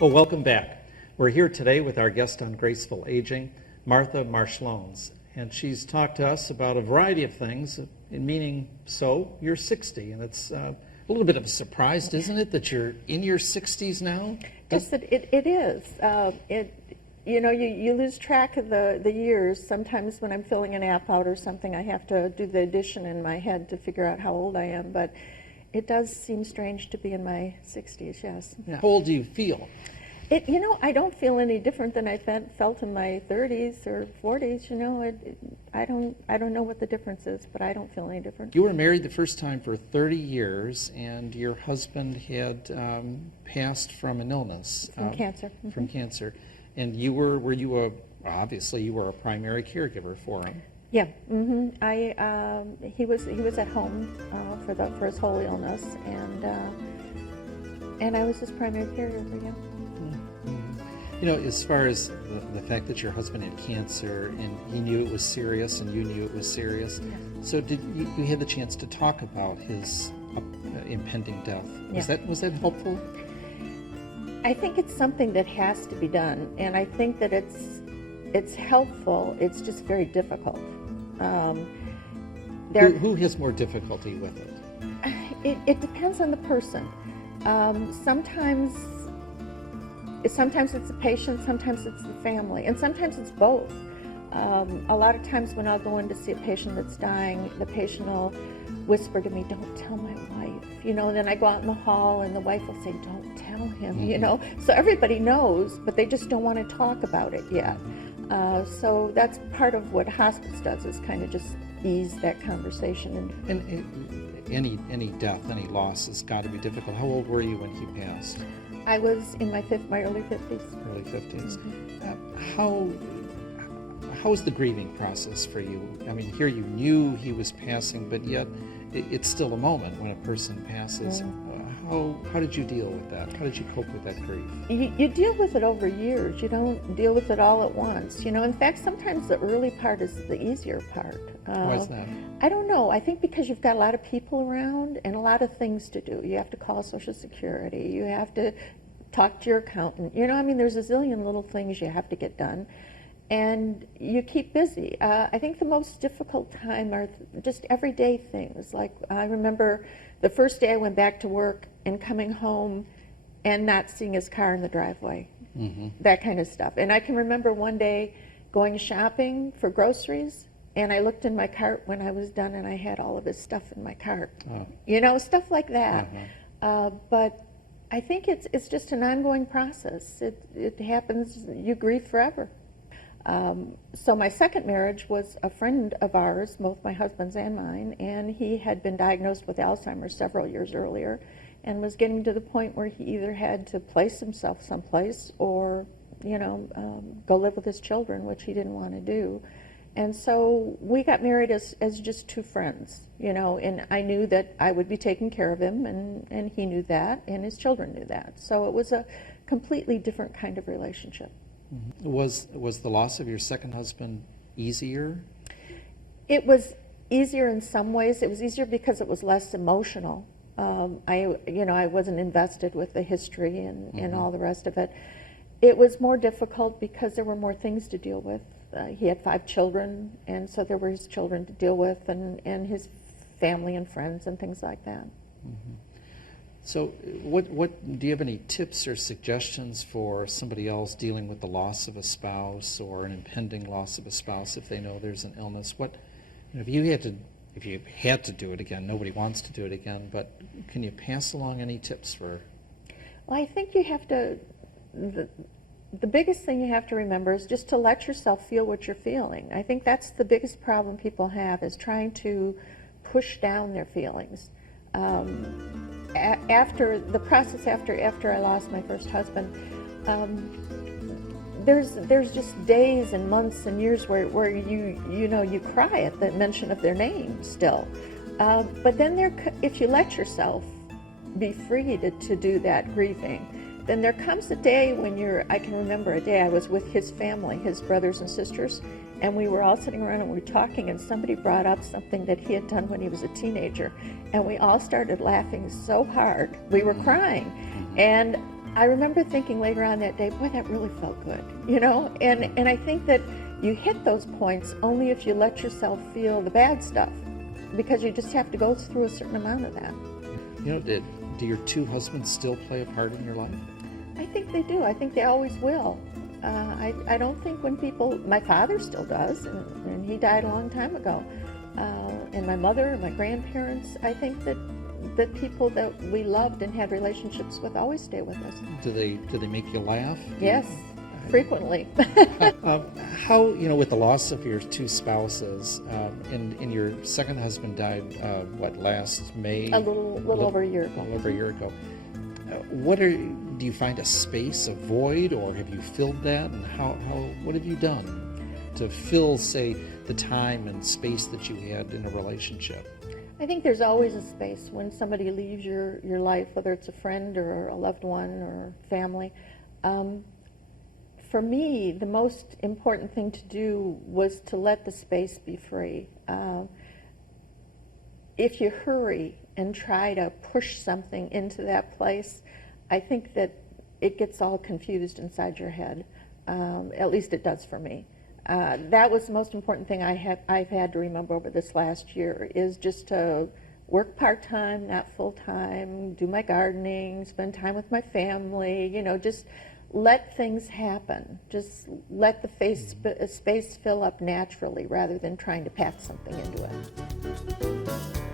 Well, welcome back. We're here today with our guest on Graceful Aging, Martha Marchlones, and she's talked to us about a variety of things, meaning you're 60, and it's a little bit of a surprise, isn't it, that you're in your 60s now? Yes, it is. You lose track of the years. Sometimes when I'm filling an app out or something, I have to do the addition in my head to figure out how old I am, but it does seem strange to be in my 60s, yes. Yeah. How old do you feel? I don't feel any different than I felt in my 30s or 40s. I don't know what the difference is, but I don't feel any different. You were married the first time for 30 years, and your husband had passed from an illness. From cancer. Mm-hmm. From cancer. And obviously you were a primary caregiver for him. Yeah, mm-hmm. He was at home for his whole illness, and I was his primary caregiver. Yeah. As far as the fact that your husband had cancer and he knew it was serious and you knew it was serious, yeah. So did you had the chance to talk about his impending death? Yeah. Was that helpful? I think it's something that has to be done, and I think that it's helpful. It's just very difficult. Who has more difficulty with it? It depends on the person. Sometimes it's the patient, sometimes it's the family, and sometimes it's both. A lot of times when I'll go in to see a patient that's dying, the patient will whisper to me, "Don't tell my wife," then I go out in the hall and the wife will say, "Don't tell him," Mm-hmm. So everybody knows, but they just don't want to talk about it yet. So that's part of what hospice does, is kind of just ease that conversation. And any death, any loss has got to be difficult. How old were you when he passed? I was in my early 50s. Early 50s. Mm-hmm. How was the grieving process for you? I mean, here you knew he was passing, but yet it's still a moment when a person passes. Mm-hmm. How did you deal with that? How did you cope with that grief? You deal with it over years. You don't deal with it all at once. In fact, sometimes the early part is the easier part. Why is that? I don't know. I think because you've got a lot of people around and a lot of things to do. You have to call Social Security. You have to talk to your accountant. There's a zillion little things you have to get done. And you keep busy. I think the most difficult time are just everyday things. Like, I remember the first day I went back to work and coming home and not seeing his car in the driveway. Mm-hmm. That kind of stuff. And I can remember one day going shopping for groceries, and I looked in my cart when I was done and I had all of his stuff in my cart. Oh. Stuff like that. Mm-hmm. But I think it's just an ongoing process. It happens, you grieve forever. So my second marriage was a friend of ours, both my husband's and mine, and he had been diagnosed with Alzheimer's several years earlier and was getting to the point where he either had to place himself someplace or, go live with his children, which he didn't want to do. And so we got married as just two friends, and I knew that I would be taking care of him, and he knew that, and his children knew that. So it was a completely different kind of relationship. Mm-hmm. Was the loss of your second husband easier? It was easier in some ways. It was easier because it was less emotional. I wasn't invested with the history and Mm-hmm. all the rest of it. It was more difficult because there were more things to deal with. He had 5 children, and so there were his children to deal with, and his family and friends and things like that. Mm-hmm. So what do you have any tips or suggestions for somebody else dealing with the loss of a spouse or an impending loss of a spouse if they know there's an illness? If you had to do it again, nobody wants to do it again, but can you pass along any tips for? Well, I think you have to, the biggest thing you have to remember is just to let yourself feel what you're feeling. I think that's the biggest problem people have, is trying to push down their feelings. After I lost my first husband, there's just days and months and years where you cry at the mention of their name still. But then if you let yourself be free to do that grieving, then there comes a day when I can remember a day I was with his family, his brothers and sisters, and we were all sitting around and we were talking, and somebody brought up something that he had done when he was a teenager, and we all started laughing so hard. We were crying, and I remember thinking later on that day, boy, that really felt good, and I think that you hit those points only if you let yourself feel the bad stuff, because you just have to go through a certain amount of that. Do your two husbands still play a part in your life? I think they do. I think they always will. I don't think when people, my father still does, and he died a long time ago, and my mother and my grandparents, I think that the people that we loved and had relationships with always stay with us. Do they make you laugh? Yes, frequently. How, with the loss of your two spouses, and your second husband died, last May? A little over a year ago. A little over a year ago. Do you find a space, a void, or have you filled that? And what have you done to fill, say, the time and space that you had in a relationship? I think there's always a space when somebody leaves your life, whether it's a friend or a loved one or family. For me, the most important thing to do was to let the space be free. If you hurry and try to push something into that place, I think that it gets all confused inside your head. At least it does for me. That was the most important thing I've had to remember over this last year, is just to work part-time, not full-time, do my gardening, spend time with my family, just let things happen. Just let the space fill up naturally rather than trying to pack something into it.